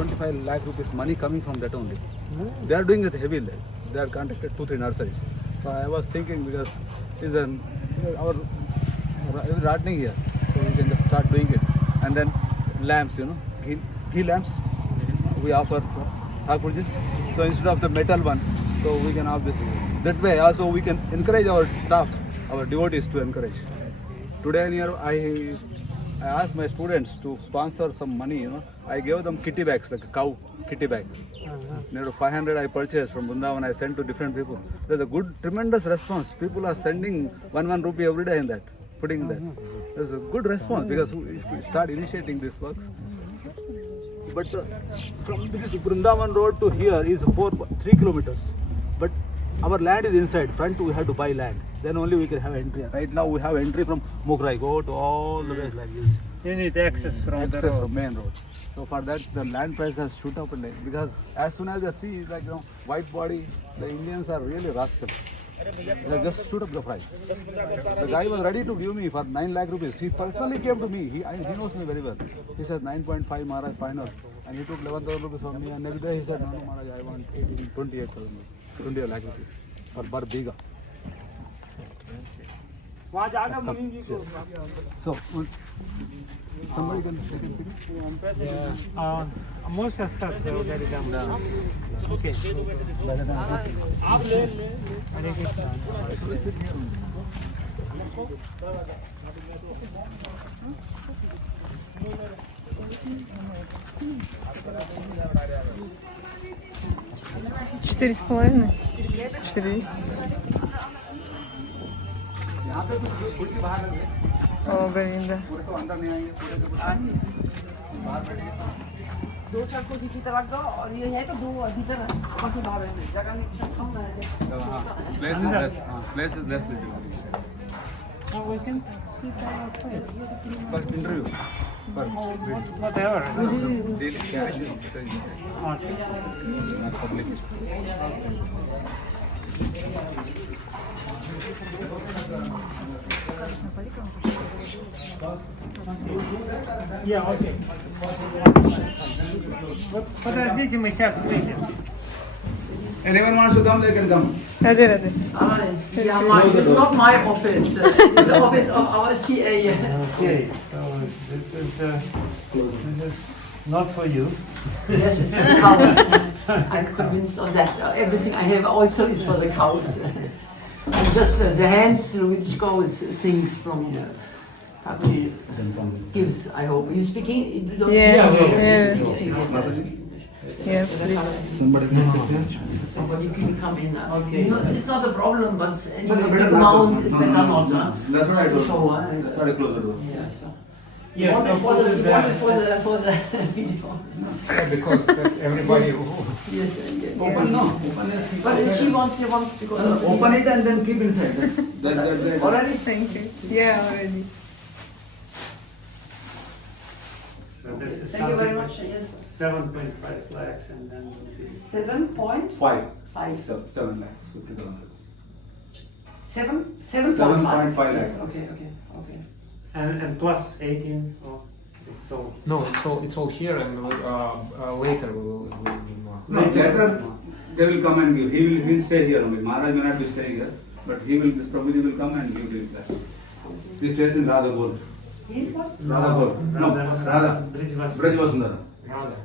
25 lakh rupees money coming from that only. They are doing it heavy. They are contacted 2-3 nurseries. So I was thinking because is our gardening here, so we can just start doing it. And then lamps, ghee lamps we offer for Thakurjis. So instead of the metal one, so we can have this. That way also we can encourage our staff, our devotees to encourage. Today here I asked my students to sponsor some money, I gave them kitty bags, like a cow kitty bag. Near 500 I purchased from Vrindavan, I sent to different people. There's a good, tremendous response. People are sending 1 rupee every day in that, putting in that. There's a good response because if we start initiating these works. But from this Vrindavan road to here is 3 kilometers. But our land is inside. Front we have to buy land. Then only we can have entry. Right now we have entry from Mugrai, go to all the way like this. You need access from the road. From main road. So for that the land price has shoot up because as soon as they see like white body, the Indians are really rascals. They just shoot up the price. The guy was ready to give me for 9 lakh rupees. He personally came to me. He knows me very well. He said 9.5 Maharaj final. And he took 11,000 rupees from me. And next day he said, no Maharaj, I want 28,000 20 lakh rupees for bar biga. So somebody can pick it. Можешь остаться у Гарри там? Да. Окей. Харе Кришна. Четыре с половиной. 400. О, Говинда. दो चार को इसी तरह का और ये है तो दो इधर बाकी बाहर है जगह में कम है Place is less little. Oh, we can sit outside. For interview. For Whatever. daily cash. Okay. Not public. Yeah, okay. Вот подождите, мы сейчас выйдем. Anyone wants to come, they can come. Ради, ради. Yeah, it's not my office. It's the office of our CA. Okay, so this is not for you. Yes, it's for the cows. I'm convinced of that. Everything I have also is for the cows. And just the hands through which goes things from Thakur gives, I hope. Are you speaking? You don't Yeah, speak? yes. Yeah, please. Somebody can sit there. Somebody can come in. Okay. No, it's not a problem, but But anyway, better big not amounts to- is no, better no, not. no. That's what I To told show. you. That's why I closed the door. Yeah, so. Yes, so for put the, it there. for the video. Because everybody Yes, yeah. Open, no. Open it. But if she wants to go. Open it and then keep inside. That. Already? Thank you. Yeah, already. So this is Thank you very something much. Yes. 7.5 lakhs and then 7.5. 7 lakhs, 50,000. 7.5 7.5 Yes, lakhs. okay. and plus 18 or it's all. no, it's all here, and later we will give more. No, later they will come and give. He will stay here only. Maharaj may not be staying here, but this Prabhuji will come and give the class. He stays in Radha. He's what? Radha. No, Radha. Bridgevas. Brajvasundara. Radha.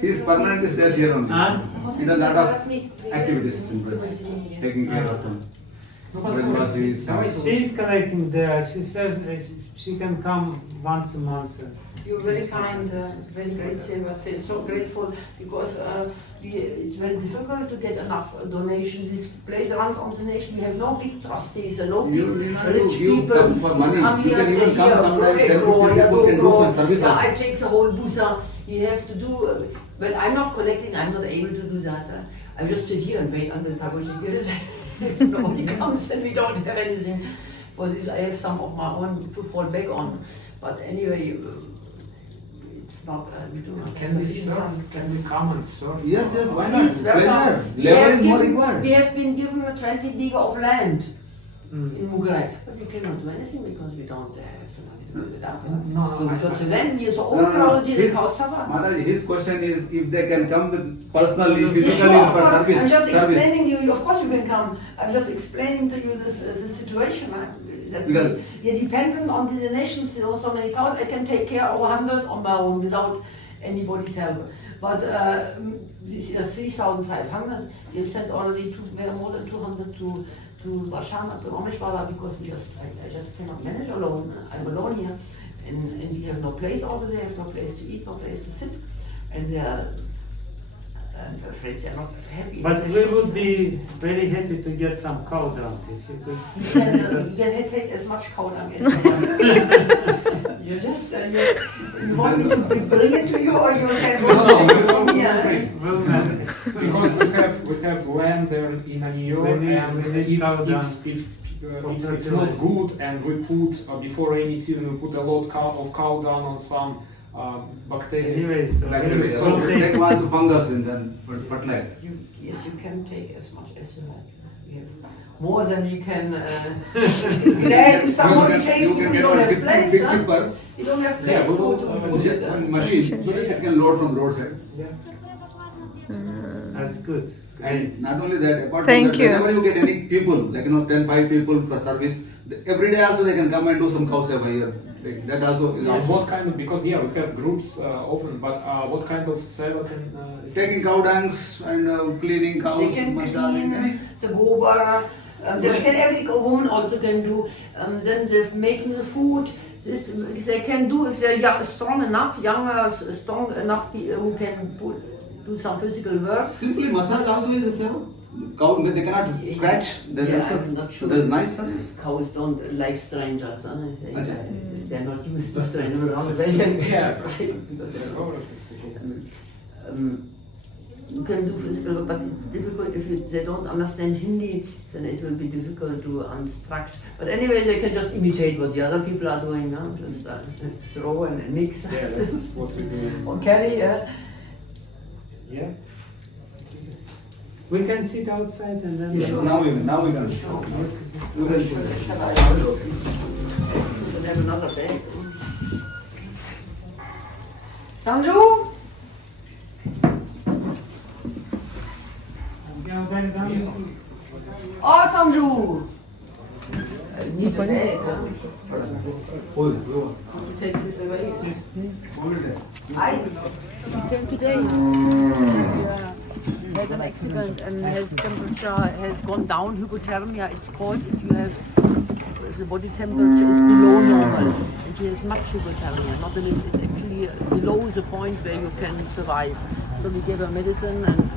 He is permanently stays here only. And He does a lot of activities in place, taking care of some. Brajvasis. she's collecting there. She says she can come once a month. You're very kind, very great. I must say, so grateful because it's very difficult to get enough donation. This place runs on donation. We have no big trustees, no big You need not rich to give people them for money. come You here can and even say, come here, sometimes, grow, then grow, people can do some service yeah, also. I take the whole busa. You have to do, but I'm not collecting. I'm not able to do that. I just sit here and wait until Thakurji gives. Nobody comes and we don't have anything. For this, I have some of my own to fall back on. But anyway. It's not, we do not Can we serve? Can we come and serve? Yes, why not? Please, welcome. Labor is more required. We have been given a 20 biga of land. in Mugarai. But we cannot do anything because we don't have the money to build it up. No, So we got the land here, so No, all no, no. crowd in the His- house suffer. Mataji, his question is if they can come with personally, Yeah, physically sure, of for course. service. I'm just service. explaining you. Of course, you can come. I'm just explaining to you this situation. That Because- we are dependent on the donations. You know, so many cows. I can take care of 100 on my own without anybody's help. But this is 3,500. We have sent already more than 200 to Vashana, to Rameshwara, because I just cannot manage alone. I'm alone here, and we have no place over there. Have no place to eat, no place to sit, and they are. I'm afraid they're not happy. But we would be very happy to get some cow dung if you could. You can take as much cow dung as you want. You just you want me to bring it to you, or you can take it from here. We'll manage. Because we have land there in New York, We need and cow dung. it's not good, and we put before rainy season we put a lot of cow dung on some bacteria. Anyways, Bacteria. so So we'll take one to fungus and then fertilize. Yes, you can take as much as you like. We have more than we can. If somebody takes, You can we get don't a have big place. tipper, We don't have Yeah, place we to will- put it. one machine, so that it can load from roadside. that's good. And not only that, apart Thank from that, you. whenever you get any people, like 10, 5 people for service, every day also they can come and do some cow seva here. Like, that also is also What kind of, because we have groups often, but what kind of seva can taking cow dungs and cleaning cows, They can massaging, clean the gobar. They can every woman also can do. Then they're making the food. This, they can do if they're strong enough, younger, strong enough who can do some physical work. simply massage also is a seva. Cow, they cannot scratch themselves. I'm not So sure. there's nice service. Cows don't like strangers. Huh? Acha. They're not used to strangers around. They are afraid because you can do physical work, but it's difficult if they don't understand Hindi. Then it will be difficult to instruct. But anyway, they can just imitate what the other people are doing. Huh? Just throw and mix. Yeah, that's what we do. Or carry. Yeah. We can sit outside and then. Yes, now we can show. You can show. We have another bag. Sanju? Oh, Sanju! I need a bag. Hold it. You take this away. Hold it there. Today had an accident and his temperature has gone down. Hypothermia, it's called if you have the body temperature is below normal. And she has much hypothermia, not a little. It's actually below the point where you can survive. So we gave her medicine and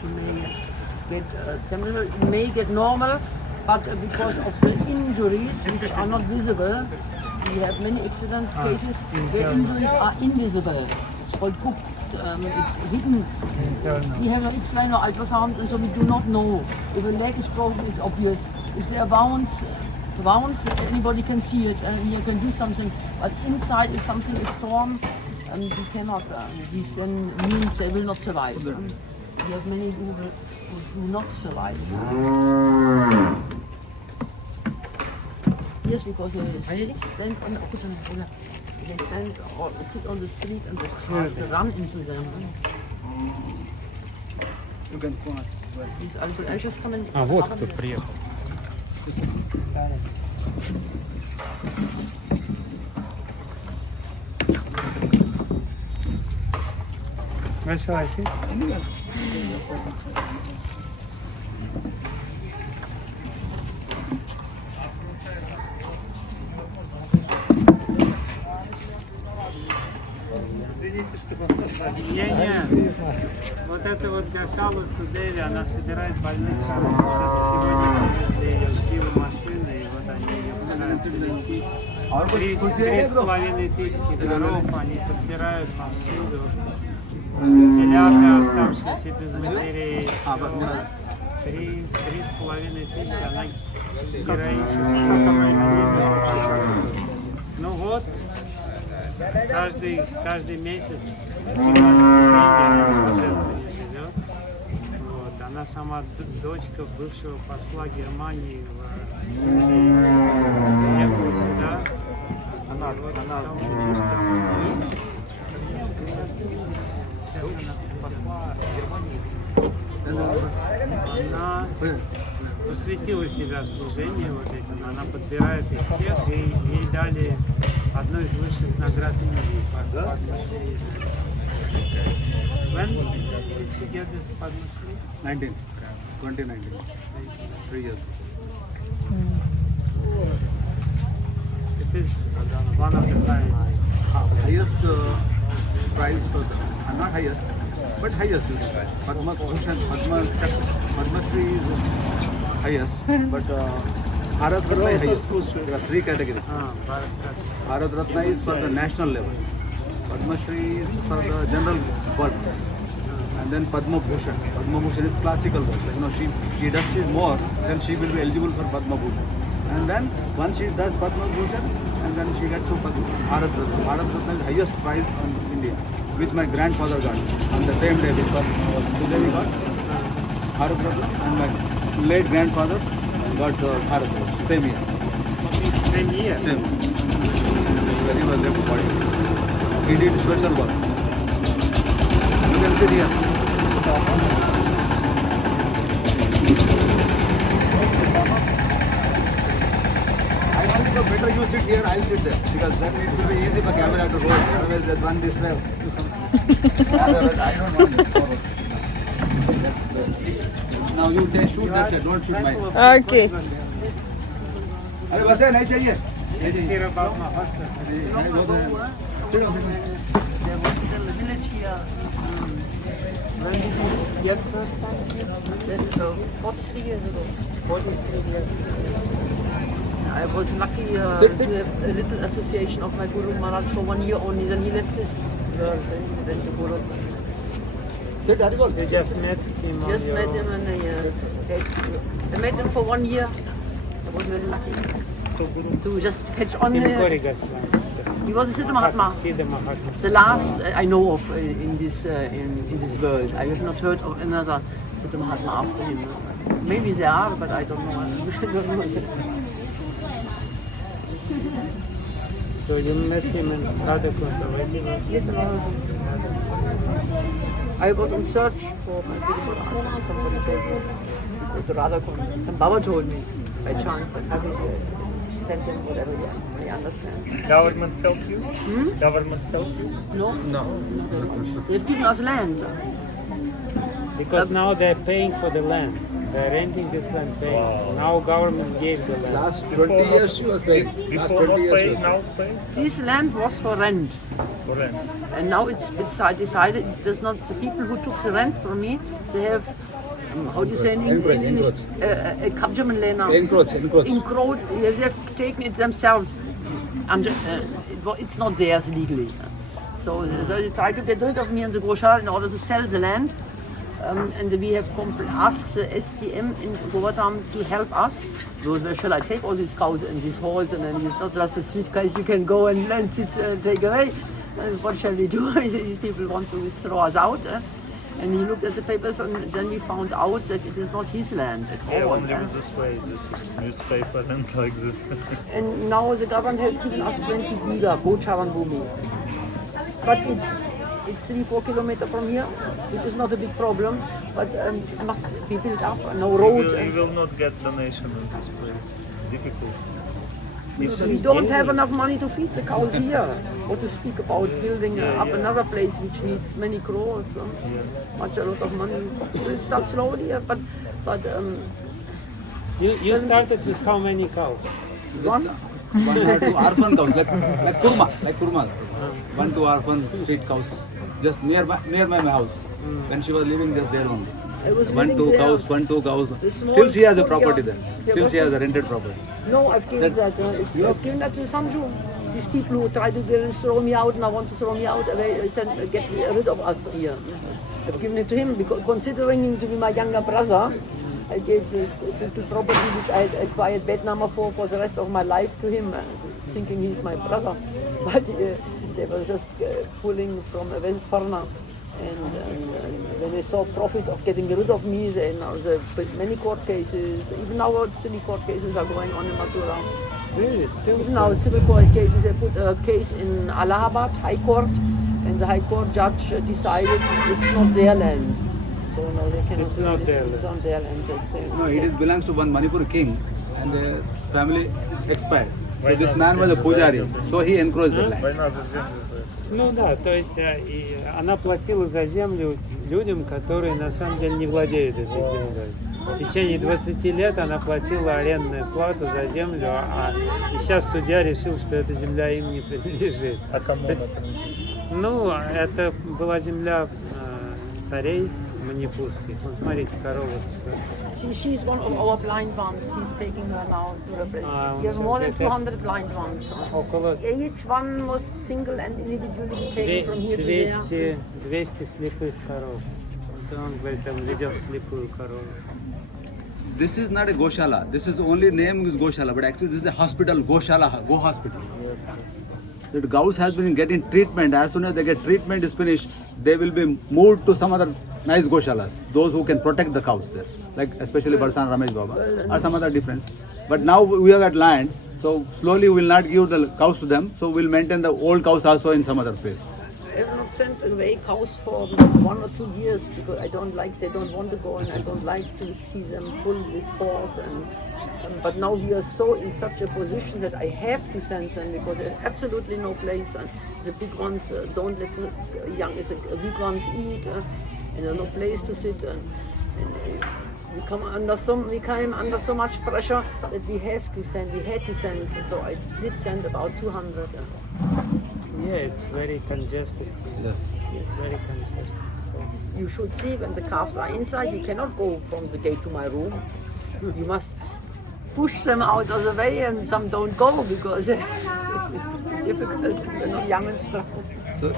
she may get temperature. It may get normal, but because of the injuries which are not visible, we have many accident cases where injuries are invisible. It's called cooked, it's hidden. We have no X-ray, no ultrasound, and so we do not know. If a leg is broken, it's obvious. If there are wounds, anybody can see it and you can do something. But inside, if something is torn, we cannot. This then means they will not survive. We have many who do not survive. Yes, because they stand on they stand or sit on the street and the cars run into them. You can go on. I just come and. А вот кто приехал. Where shall I sit? Извините, что не. Вот это вот Гошала Судеви, она собирает больных коров. Вот это сегодня привезли ее в Киеву машины, и вот они ее пытаются лечить. 3500 коров, они подбирают повсюду. Телята, оставшиеся без матерей. 3500, она героически. Ну вот, каждый месяц 12 деньги она живет. Вот, она она сама дочка бывшего посла Германии приехала сюда. Она посла Германии. Она посвятила себя служению вот этим, она подбирает их всех, и ей дали одну из высших наград Индии, подбирают. When did she get this Padma-Shri? 2019, 3 years. It is one of the highest. Highest prize for the, not highest, but highest you can say. Padma Bhushan, Padma Shri is highest, but Bharat Ratna is highest. There are 3 categories. Bharat Ratna is for the national level. Padma Shri is for the general works. And then Padma Bhushan. Padma Bhushan is classical work. Like, she does it more, then she will be eligible for Padma Bhushan. And then once she does Padma Bhushan, and then she gets Bharat Ratna. Bharat Ratna is the highest prize in India, which my grandfather got on the same day. Судеви got Bharat Ratna, and my late grandfather got Bharat Ratna, same year. Same year? Same. When he was left body. He did social work. You can sit here. I think so better you sit here, I'll sit there. Because then it will be easy for camera to hold. Otherwise they run this way. Otherwise I don't want it. Now you shoot that side, don't shoot mine. Okay. अरे बस है नहीं चाहिए Let's hear about Mahatsa. There was still a village here. When did you get first time here? 43 years ago. 43 years ago. I was lucky to have a little association of my Guru Maharaj for 1 year only. Then he left his world and he went to Guru. Sit Harikol. You just met him on Just your met own. him and I met him for 1 year. I was very lucky to just catch on. In Korigaslan. He was a Siddha Mahatma. Siddha Mahatma. The last I know of in this world. I have not heard of another Siddha Mahatma after him. Maybe there are, but I don't know. I don't know. So you met him in Radhakunda, right? Yes, I was in search for my Guru Maharaj. Somebody told me to Radhakunda. Some Baba told me by chance that Hari sent him whatever. I understand. Government helped you? Government helped you? No, No. they've given us land. Because now they're paying for the land. They're renting this land, paying. Wow. Now government gave the land. Last 20 years she was paying. Last Before 20 not years she pay, was now pay This land was for rent. for rent. And now it's decided there's not the people who took the rent from me. They have how do you say in English? Encroach. They have taken it themselves. And it's not theirs legally. So they try to get rid of me and the Goshala in order to sell the land. And we have asked the SDM in Govardhan to help us. So where shall I take all these cows and these horses? And then it's not just a sweet guys you can go and take away. What shall we do? These people want to throw us out. And he looked at the papers and then we found out that it is not his land at Yeah, all. only with this way. This is newspaper and like this. And now the government has given us 20 giga, Bocharan Bhumi. But it's 3-4 kilometers from here, which is not a big problem, but it must be built up, no road. You will not get donation in this place. Difficult. We don't have enough money to feed the cows here, or to speak about building up another place which needs many crores, much a lot of money. We'll start slowly, but You started with how many cows? one. 1 or 2 orphan cows, like kurma. 1-2 orphan street cows, just near my house. When she was living just there only. I was 1-2 living there. cows. The small Still she has a courtyard. property there. There Still was she has a rented property. No, I've given that. I've given that to Samju. These people who try to throw me out and I want to throw me out, they said, get rid of us here. I've given it to him because considering him to be my younger brother, I gave the property which I had acquired bed number for the rest of my life to him, thinking he's my brother. But they were just pulling from a West foreigner And when they saw profit of getting rid of me, they now many court cases, even now silly court cases are going on in Mathura. Really? Still? Even now civil court cases, they put a case in Allahabad High Court, and the High Court judge decided it's not their land. So no, they cannot. It's not their land. It's not their land. They say. No, it belongs to one Manipur king, and the family expired. So this man was a pujari, so he encroached the land. Война за землю за это. Ну да, то есть и она платила за землю людям, которые на самом деле не владеют этой землей. В течение 20 лет она платила арендную плату за землю, и сейчас судья решил, что эта земля им не принадлежит. А кому она? Ну, это была земля царей манипурских. Вот смотрите, корова с... She's one of our blind ones. He's taking her now to the place. We have more than 200 blind ones. Около Each one was single and individually be taken from here to there. 200 слепых коров. Вот он говорит, он ведет слепую корову. This is not a Goshala. This is only name is Goshala, but actually this is a hospital, Goshala, Go Hospital. The cows has been getting treatment. As soon as they get treatment is finished, they will be moved to some other nice Goshalas. Those who can protect the cows there, like especially Barsan Ramesh Baba or some other difference. But now we have that land, so slowly we will not give the cows to them. So we will maintain the old cows also in some other place. I have not sent away cows for 1 or 2 years because I don't like, they don't want to go and I don't like to see them full with force. But now we are so in such a position that I have to send them because there's absolutely no place. And the big ones don't let the weak ones eat, and there's no place to sit. And we come under so much pressure that we had to send. So I did send about 200. Yeah, it's very congested. Yes. It's very congested. You should see when the calves are inside, you cannot go from the gate to my room. You must push them out of the way, and some don't go because it's difficult. They're not young and stuff. So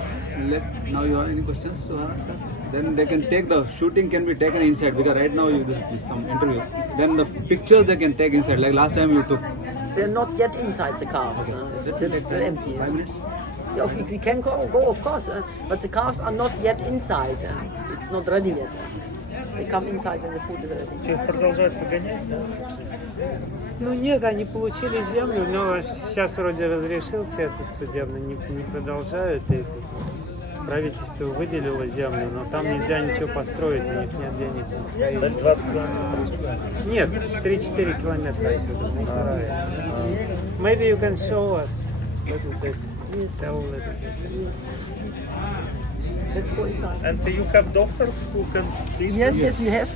now you have any questions to ask, sir? Then they can take the shooting can be taken inside because right now you this is some interview. Then the pictures they can take inside. Like last time you took. They're not yet inside the calves. They're still empty. 5 minutes. Yeah, we can go of course, but the calves are not yet inside. It's not ready yet. They come inside when the food is ready. Что, их продолжают выгонять, да? Ну нет, они получили землю, но сейчас вроде разрешился этот судебный, не продолжают. И правительство выделило землю, но там нельзя ничего построить, у них нет денег на строительство. 20 километров отсюда? Нет, 3-4 километра отсюда. Maybe you can show us a little bit. Tell a little bit. Let's go inside. And you have doctors who can treat? Yes, we have.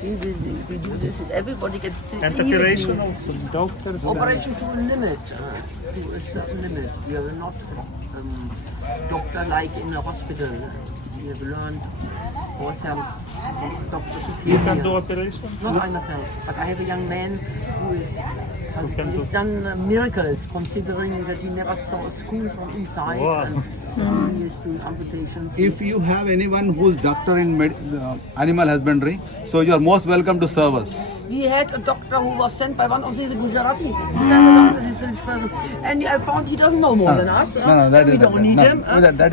We do this. Everybody gets treated. And operation also? Doctors. Operation to a limit, to a certain limit. We are not doctor like in a hospital. We have learned ourselves. Doctors who You can do operation? Not I myself, but I have a young man who has done miracles, considering that he never saw a school from inside. Wow. And he is doing amputations. If you have anyone who's doctor in animal husbandry, so you are most welcome to serve us. We had a doctor who was sent by one of these Gujaratis. He sent a doctor, he's a rich person. And I found he doesn't know more than us. We don't need him.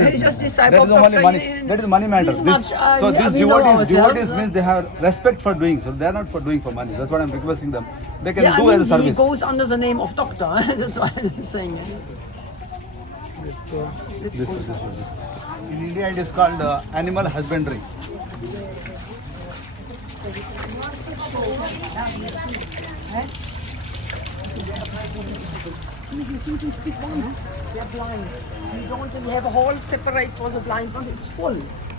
He's just this type of doctor. That is money matter. So these devotees means they have respect for doing, so they are not for doing for money. That's what I'm requesting them. They can do as a service. He goes under the name of doctor. That's what I'm saying. This. In India it is called animal husbandry. They're blind. We have a hall separate for the blind ones. It's full.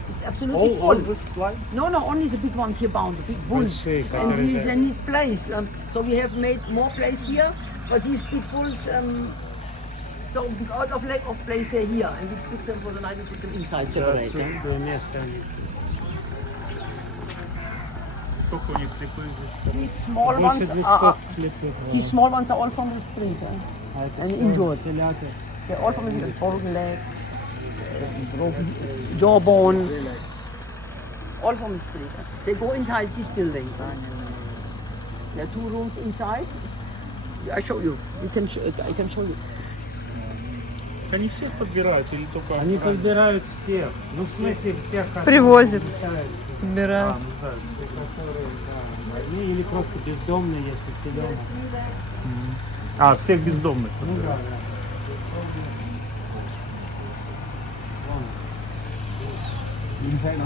It's absolutely full. All this blind? No, only the big ones here bound, the big bulls. And they need place. So we have made more place here, but these big bulls, so out of lack of place they're here, and we put them for the night, we put them inside separate. Сколько у них слепых здесь? These small ones are all from the street and injured. They're all from the broken leg, broken jawbone, all from the street. They go inside this building. There are 2 rooms inside. I show you. I can show you. Они всех подбирают или только... Они подбирают всех. Ну, в смысле, тех, которые Привозят. летают. Убирают. Ну да, те, которые, да, больные или просто бездомные, если теленок. А, всех бездомных Ну подбирают. да, да. Inside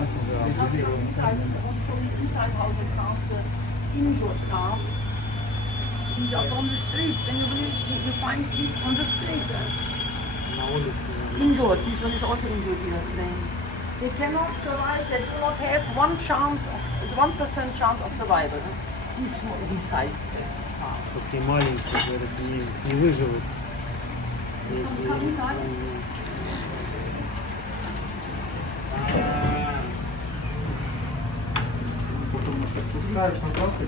house and cars, injured calves. These are from the street. Then you find these on the street. На улице. Injured. This one is also injured here. They cannot survive. They do not have 1% chance of survival. These size calves. Такие маленькие, говорят, не выживут.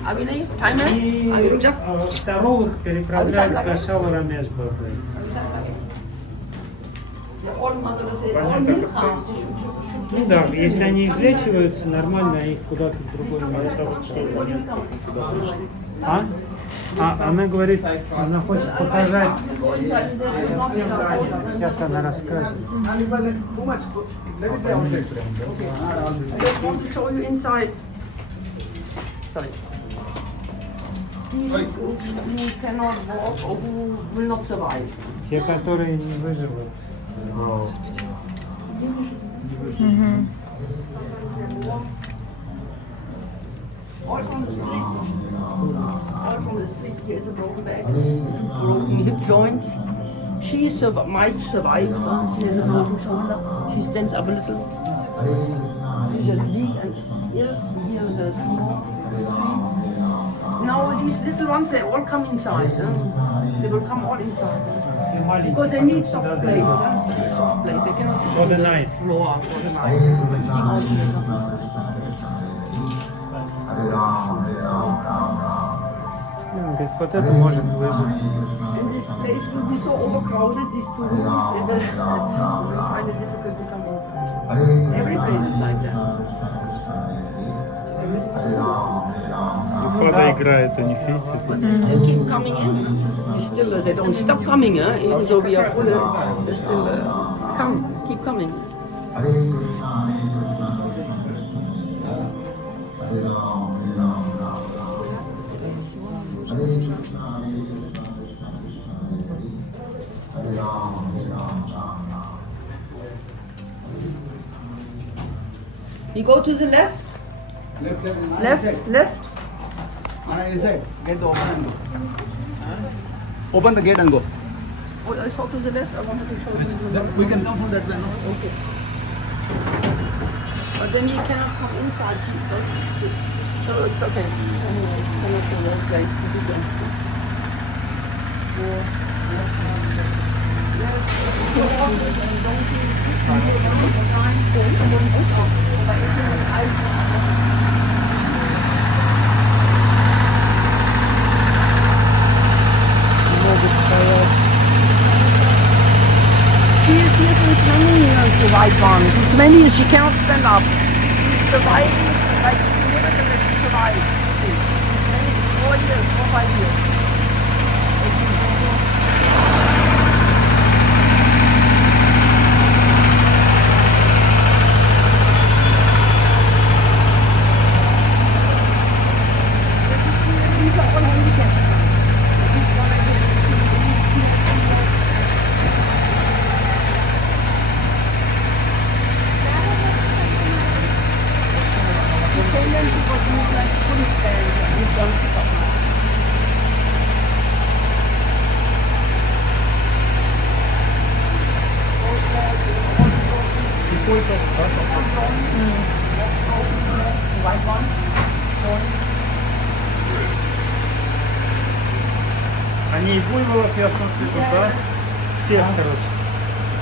Абиней, таймер. И второго их переправляют в Гошала Рамеш Бабы. Ну да, если они излечиваются, нормально, их куда-то в другое место. А? Она говорит, она хочет показать. Сейчас она расскажет. I just want to show you inside. Sorry. These who cannot walk or who will not survive. Те, которые не выживут. All from the street. All from the street. Here is a broken back, broken hip joints. She might survive. She has a broken shoulder. She stands up a little. She just weak and ill. Here is a 2 more. 3. Now these little ones, they all come inside. They will come all inside. Because they need soft place. Soft place. They cannot sit For the on night. floor for the night. Eating out here. Говорит, вот это может выжить. And this place will be so overcrowded, these 2 rooms, they will find it difficult to come inside. Every place is like that. Пада играет у них, видите? But they still keep coming in. They don't stop coming, even though we are full, they still keep coming. We go to the left. Left. Inside. Get the open and go. Open the gate and go. Oh, I saw to the left. I wanted to show you. Then we can come from that way, no? Okay. But then you cannot come inside. So it's okay. Anyway, you cannot go that place to do that. She is here since many years, the white one. Since many years she cannot stand up. She's surviving, like it's a miracle that she survives. Since many, 4 years, 4 or 5 years. These are all handicapped. This is one I can Они и буйволов, я смотрю, тут, да? Всех, короче.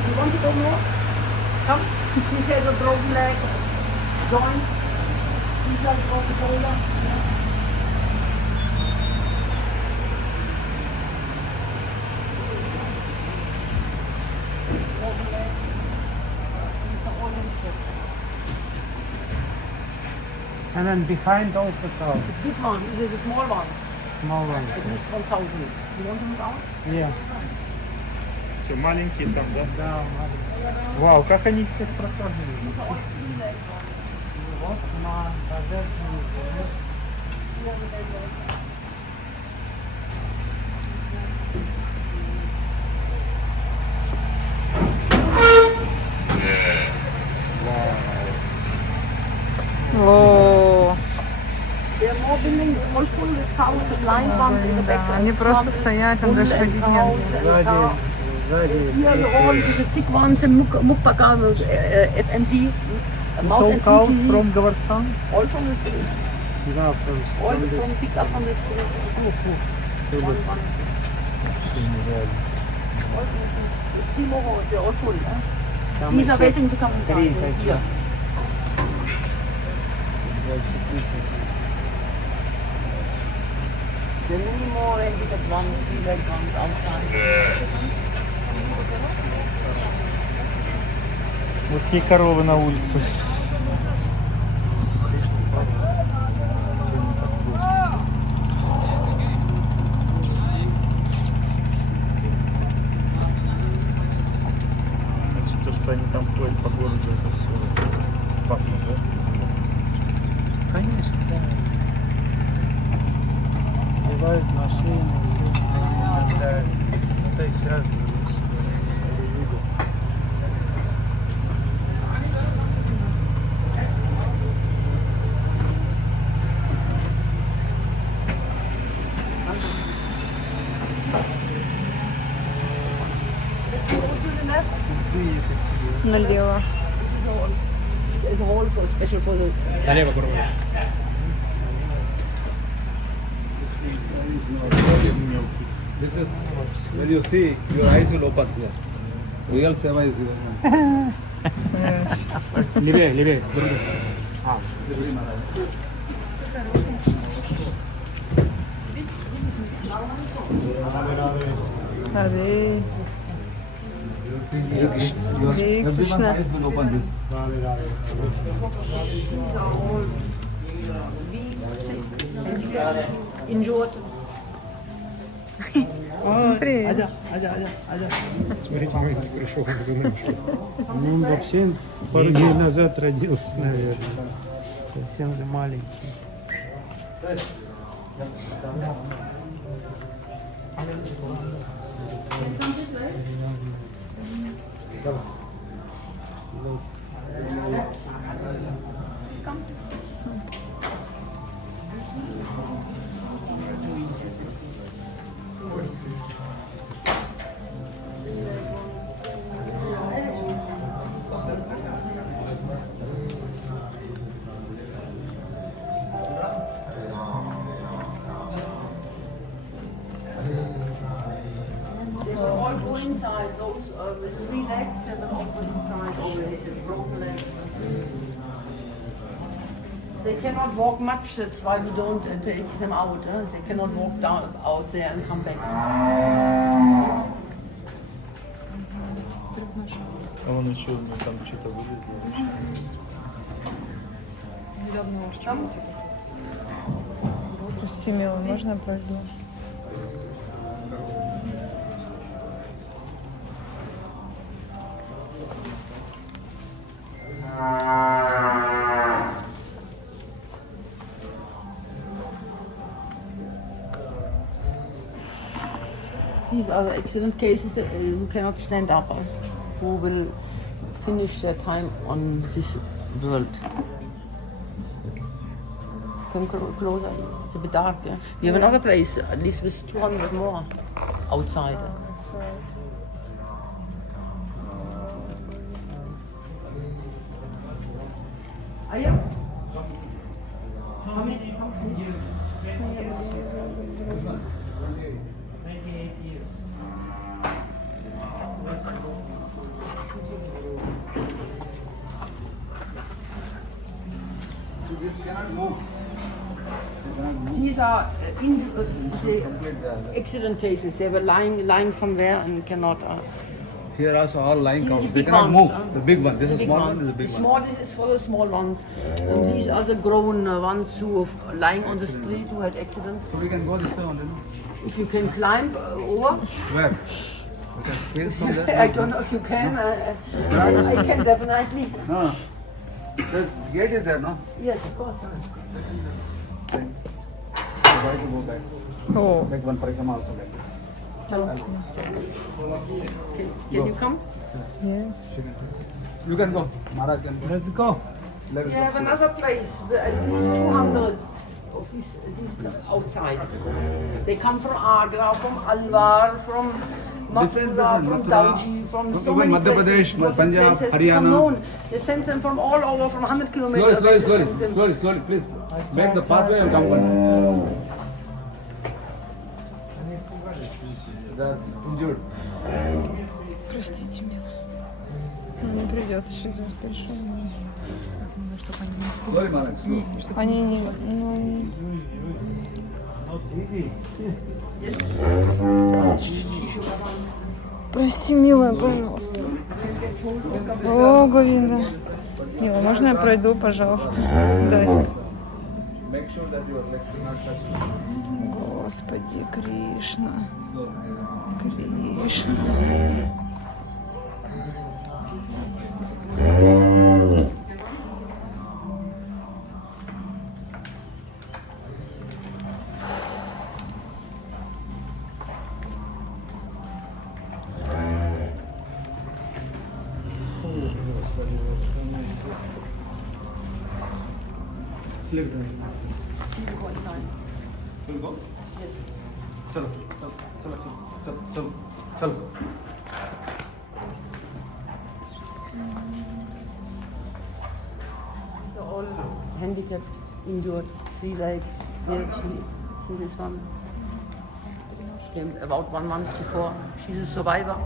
You want to go more? Come. He has a broken leg, joint. He's has a broken shoulder. Broken leg. All handicapped. And then behind also cars. It's big ones. These are the small ones. Small ones. At least 1,000. You want them around? Yeah. Что, маленькие там, да? Да, Вау, как они всех прокормили. вот на поверхности. О, Der more buildings all full with cows and blind ones in the back. да, они просто стоят, там даже ходить нельзя. Here all the sick ones and mukbaka, FMD, mouse So and food cows disease. from Govardhan? All from the street. Yeah, All from picked up from the street. So One, that's one. нереально. All from the street. It's still more, they're all full. These are waiting to come inside. Here. There are many more handicapped ones, three-legged ones outside. Вот те коровы на улице. Значит, то, что они там ходят по городу, это все опасно, да? Конечно, да. Сбивают машины, все, что они гуляют. То есть разные вещи. Налево. There's a hall for special for the This is when you see, your eyes will open here. Real seva is here. Левее, левее. Hare Your Krishna. everyone's eyes will open this. injured. Привет. Смотрите, маленький пришел за ночью. Ну, он вообще пару дней назад родился, наверное. Совсем же маленький. They will all go inside. Those with 3 legs, they will all go inside over the broken legs. They cannot walk much, that's why we don't take them out. They cannot walk down out there and come back. А он еще там что-то вылезло. Прости, милый, можно пройду? These are the accident cases who cannot stand up, who will finish their time on this world. Come closer, it's a bit dark. We have another place, at least with 200 more outside. Are you? Come in. This cannot move. These are the accident cases. They were lying somewhere and cannot. Here also all lying These are cows. the They big cannot ones, move. The big one. This is big small ones. one. This is a big The one. small, this is for the small ones. These are the grown ones who are lying on the street who had accidents. So we can go this way only. No? If you can climb over, Where? You can space from there. I don't know if you can. I can definitely. No. The gate is there, no? Yes, of course. Then you try to go back. О, Like one parikrama also like this. Can you come? yes. You can go. Maharaj can go. Let's go. Let's We go. have another place, at least 200 of these outside. They come from Agra, from Alwar, from Mathura, from Dauji, from so even many Madhya places. Pradesh, because the Punjab, place has become Haryana. known. They send them from all over, from 100 kilometers. Slowly, away, they send them. slowly, please. Make the pathway and come on. They're injured. Простите меня. Мне придется сейчас большой. Чтобы они не Slowly, Maharaj. Slow. Они не... Ну, они... Прости, милая, пожалуйста. О, Говинда. Мила, можно я пройду, пожалуйста? Дай. Make sure that your leg should not touch. Господи, Кришна. Slowly. Кришна. Will go? Yes. Chalo, chalo. They're all handicapped, injured. See, like, here, see this one? She came about 1 month before. She's a survivor.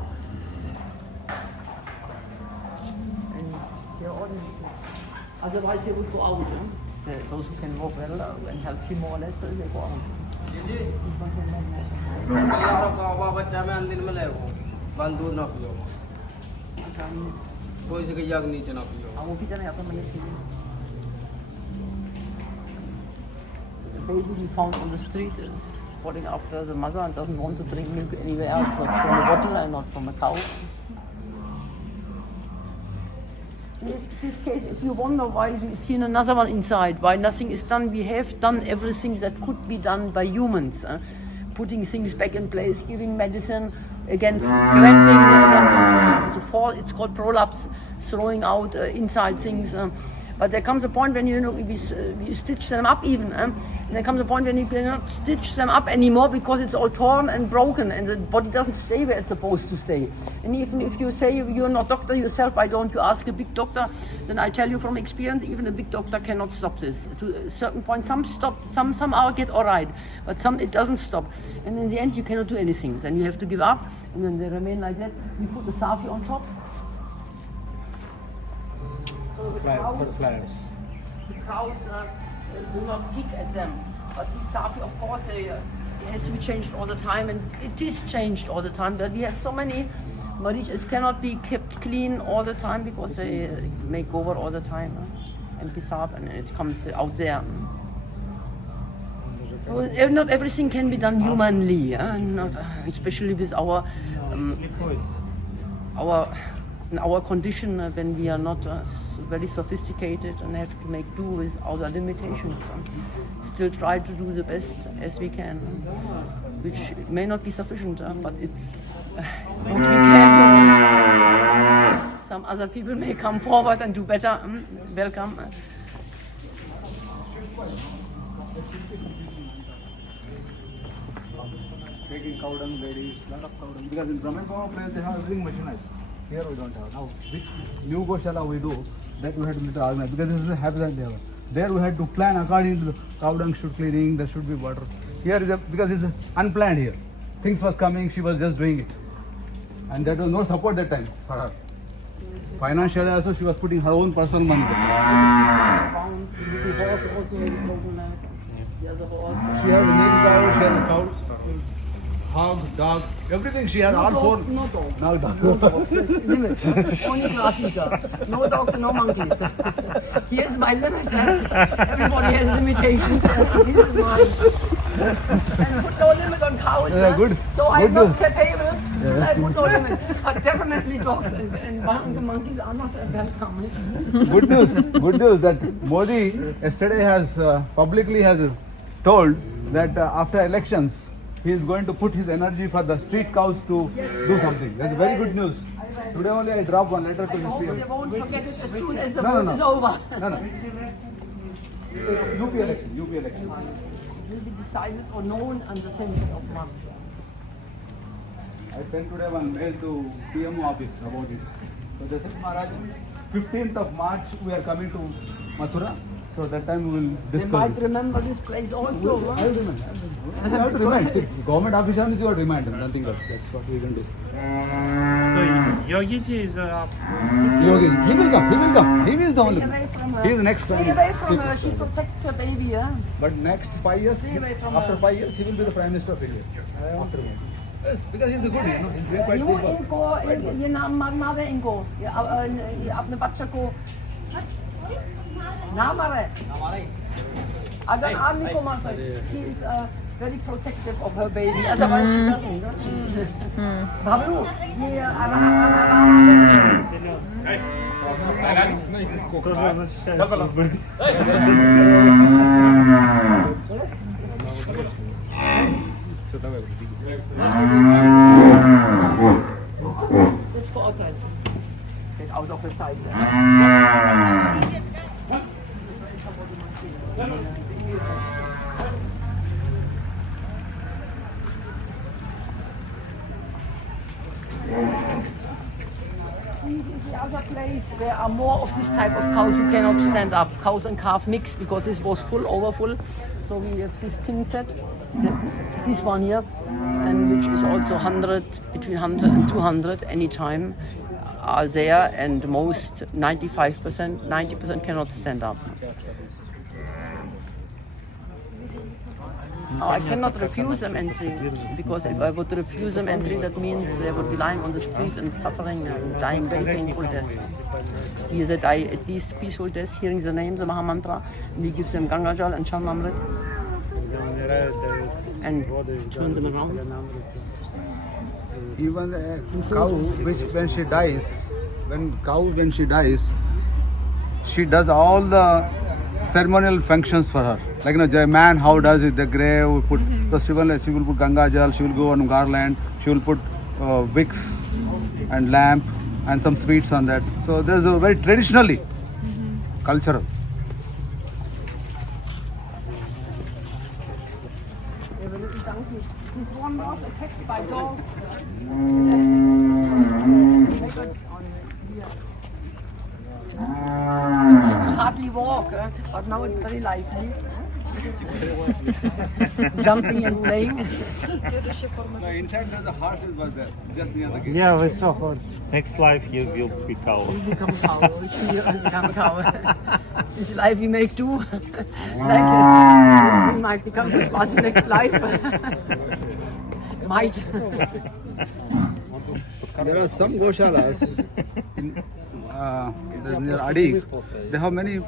And they're all handicapped. Otherwise, they would go out. Those who can walk well and healthy more or less, they go out. बच्चा में अंदर में ले वो बंद दूध ना पियो कोई से यज्ञ नीचे ना पियो वो भी जाने आपका मैंने the baby we found on the street is falling after the mother and doesn't want to drink milk anywhere else, not from a bottle and not from a cow. In this case, if you wonder why you see another one inside, why nothing is done, we have done everything that could be done by humans. Putting things back in place, giving medicine against cramping, against the fall, it's called prolapse, throwing out inside things. But there comes a point when we stitch them up even. And there comes a point when you cannot stitch them up anymore because it's all torn and broken and the body doesn't stay where it's supposed to stay. And even if you say you're not doctor yourself, why don't you ask a big doctor? Then I tell you from experience, even a big doctor cannot stop this. To a certain point, some stop, some get all right, but some it doesn't stop. And in the end, you cannot do anything. Then you have to give up, and then they remain like that. You put the safi on top. So the Flyers. the crowds do not pick at them. But these safi, of course, it has to be changed all the time, and it is changed all the time. But we have so many marichas cannot be kept clean all the time because they make over all the time and piss up, and it comes out there. Well, not everything can be done humanly, not, especially with our condition when we are not very sophisticated and have to make do with our limitations. Still try to do the best as we can, which may not be sufficient, but it's what we can. Some other people may come forward and do better. Welcome. Taking cow dung, dairy, lot of cow dung. Because in Brahman place they have everything machinized. Here we don't have. Now, which new Goshala we do, that we had to little organize because this is a habitat level. There we had to plan according to the cow dung should cleaning, there should be water. Here is because it's unplanned here. Things was coming, she was just doing it. And there was no support that time for her. Financially also she was putting her own personal money there. She has a milk cow, she has a cow, hog, dog, everything she has, all four. No dogs. No dog. No dogs. There's limits. Only grass eater. No dogs and no monkeys. Here's my limit. Everybody has limitations. This is mine. and put no limit on cows. Yeah, good. So I'm Good not news. capable. I put no limit. But definitely dogs and the monkeys are not welcome. Good news that Modi yesterday has publicly has told that after elections he is going to put his energy for the street cows to do something. That's very good news. Today only I dropped one letter to his Hope PM. they won't forget it as soon as the No, vote no. is over. No. UP election. Will be decided or known on the 10th of March. I sent today one mail to PMO office about it. So they said, Maharaj, 15th of March we are coming to Mathura. So that time we will They discuss might it. remember this place also. I Huh? will remind. You have to remind. See, government officials you have to remind them, nothing else. That's what we can do. So Yogiji is Yogi, he will come. He is the only Stay one. away from her. He is the next Stay prime away from minister. her. She protects her baby. Yeah? But next 5 years, Stay away from after her. 5 years, he will be the prime minister of India. After one. Yes, because he is a good, you know, he's doing quite You good work. इनको ये नाम मारे इनको ये अपने बच्चे को ना मारे अगर आदमी को मारते she is very protective of her baby otherwise she doesn't बाबू ये Знаете сколько? тоже счастье. So, давай, беги. let's go outside get out of the sight This is the other place where are more of this type of cows who cannot stand up. Cows and calf mixed because this was full, overfull. So we have this tin set, this one here, and which is also 100, between 100 and 200 anytime are there, and most 95%, 90% cannot stand up. Now, I cannot refuse them entry because if I would refuse them entry, that means they would be lying on the street and suffering and dying very painful deaths. Here they die at least peaceful deaths, hearing the name, the Maha Mantra, and we give them Ganga Jal and Charnamrit and turn them around. Even a cow, which when she dies, she does all the ceremonial functions for her. Like, you know, the man, how does it? The grave, we put, so she will put Ganga Jal, she will go on garland, she will put wicks and lamp and some sweets on that. So there's a very traditionally cultural. They have a little donkey. This one was attacked by dogs. Hardly walk, but now it's very lively. Jumping and playing. No, inside there's a horse was there, just near the gate. Yeah, we saw horse. Next life he will be cow. Become cow. Become cow. This life we make do. Like we might become this was next life. Might. There are some Goshalas in near Adi. They have many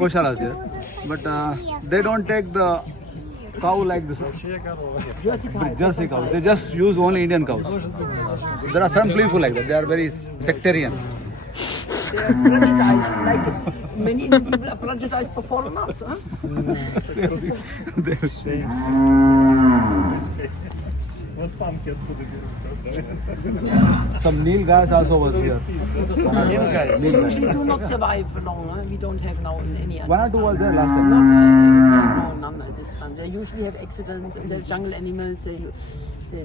Goshalas here, but they don't take the cow like this. Jersey cows. They just use only Indian cows. There are some people like that. They are very sectarian. They are prejudiced, like many Indian people are prejudiced for foreigners. Huh? Some Nil guys also was here. She do not survive long. Huh? We don't have now in any other. One or two was there last time. Not, no, none at this time. They usually have accidents and they're jungle animals. They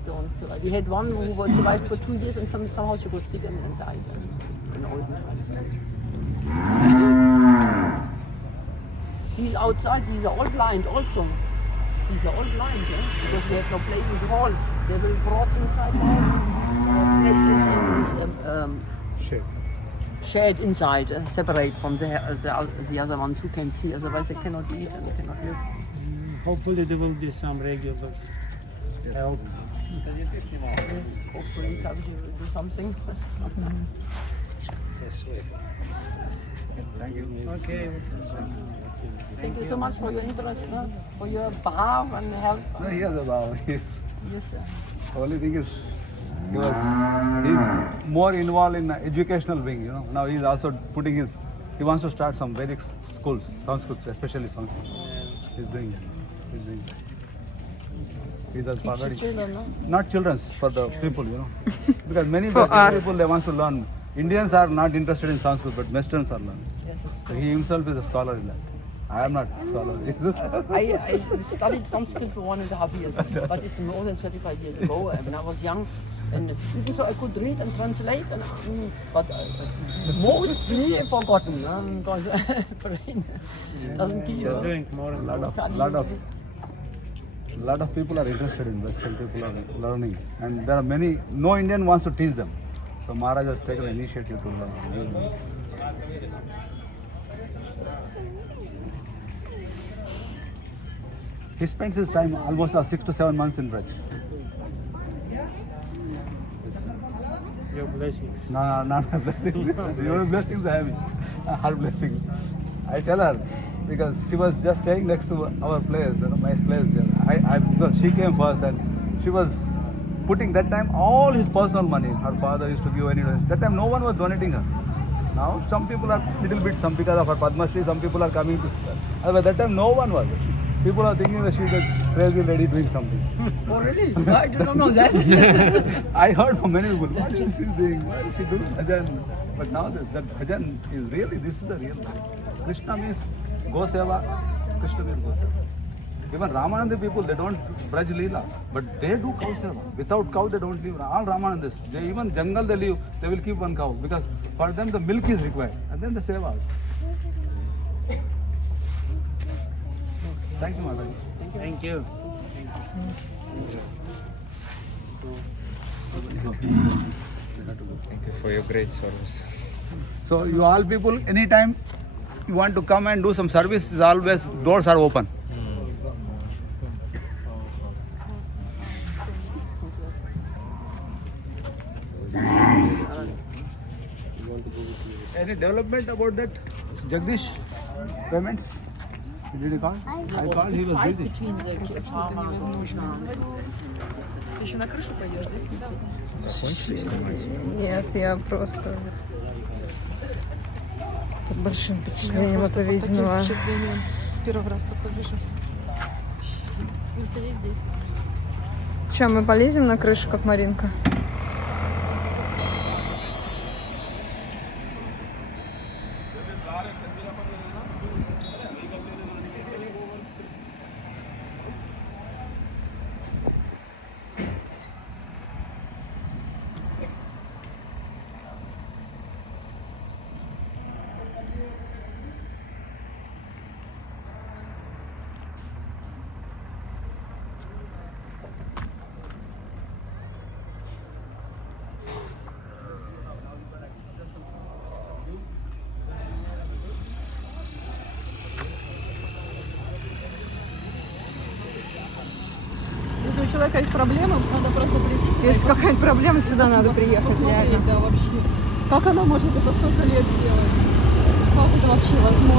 don't survive. We had one who was survived for 2 years and somehow she got sick and died. In old He's outside. These are all blind also. These are all blind, yeah? Because we have no place in the hall. They will brought inside places in shed inside, separate from the other ones who can see. Otherwise, they cannot eat and they cannot live. Hopefully there will be some regular help. Yes, hopefully, Kavji will do something. Thank you. Okay. Thank you so much for your interest, for your behalf and help. No, he has a vow. Yes, sir. Only thing is, he's more involved in educational wing, you know. Now he's also putting he wants to start some Vedic schools, Sanskrit, especially Sanskrit. He's doing that. He's already, Children, no? not children, for the people, you know. Because many For us. people, they want to learn. Indians are not interested in Sanskrit, but Westerns are learning. So he himself is a scholar in that. I am not a scholar. I studied Sanskrit for 1.5 years, but it's more than 35 years ago when I was young. And even so I could read and translate, but mostly forgotten because brain doesn't keep. You're doing more and more. Lot of people are interested in Western people are learning, and there are many. No Indian wants to teach them, so Maharaj has taken an initiative to learn. He spends his time almost 6 to 7 months in Vradje. Your blessings. No, not my blessings. Your blessings are heavy. Her blessings. I tell her because she was just staying next to our place, you know, my place. Because she came first and she was putting that time all his personal money. Her father used to give any donation. That time no one was donating her. Now some people are little bit, some because of her Padma Shri, some people are coming to her. But that time no one was. People are thinking that she's a crazy lady doing something. Oh really? I do not know that. I heard from many people, what is she doing? Why is she doing bhajan? But now that bhajan is really, this is the real thing. Krishna means Go Seva, Krishna means Go Seva. Even Ramananda people, they don't Braj Leela, but they do cow seva. Without cow, they don't live. All Ramanandis, they even jungle they live, they will keep one cow because for them the milk is required. And then the seva also. Thank you, Mataji. Thank you. Thank you for your great service. So you all people, anytime you want to come and do some service, is always doors are open. Any development about that? Jagdish payments? Did you call? I called, he was busy. Ты еще на крышу пойдешь, да, смотреть? Закончили снимать? Нет, я просто под большим впечатлением от увиденного. Первый раз такой вижу. здесь. Че, мы полезем на крышу, как Маринка? Если у человека есть проблемы, надо просто прийти сюда. Если какая-то проблема, сюда надо приехать, реально. Да, вообще. Как она может это столько лет делать? Как это вообще возможно?